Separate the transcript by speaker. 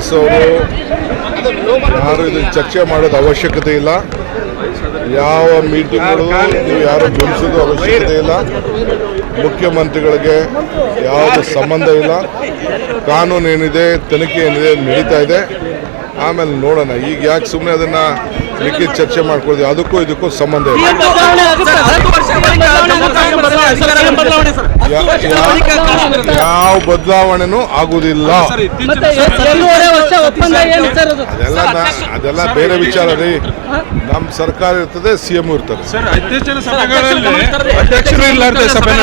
Speaker 1: ಕಾಂಗ್ರೆಸ್ ಅವರು ಯಾರು ಇದು ಚರ್ಚೆ ಮಾಡೋದು ಅವಶ್ಯಕತೆ ಇಲ್ಲ. ಯಾವ ಮೀಟಿಂಗ್ಗಳು ನೀವು ಯಾರು ಬೆಳೆಸೋದು ಅವಶ್ಯಕತೆ ಇಲ್ಲ. ಮುಖ್ಯಮಂತ್ರಿಗಳಿಗೆ ಯಾವುದು ಸಂಬಂಧ ಇಲ್ಲ. ಕಾನೂನು ಏನಿದೆ, ತನಿಖೆ ಏನಿದೆ ನಡೀತಾ ಇದೆ. ಆಮೇಲೆ ನೋಡೋಣ. ಈಗ ಯಾಕೆ ಸುಮ್ಮನೆ ಅದನ್ನು ಲಿಖಿತ ಚರ್ಚೆ ಮಾಡ್ಕೊಳ್ತೀವಿ? ಅದಕ್ಕೂ ಇದಕ್ಕೂ ಸಂಬಂಧ ಇಲ್ಲ. ಯಾವ ಬದಲಾವಣೆನೂ
Speaker 2: ಆಗುದಿಲ್ಲ.
Speaker 1: ಅದೆಲ್ಲ ಅದೆಲ್ಲ ಬೇರೆ ವಿಚಾರ ರೀ. ನಮ್ಮ ಸರ್ಕಾರ ಇರ್ತದೆ ಸಿ ಎಂ ಇರ್ತದೆ.
Speaker 3: ಅಧ್ಯಕ್ಷರು ಇಲ್ಲ ಸಭೆ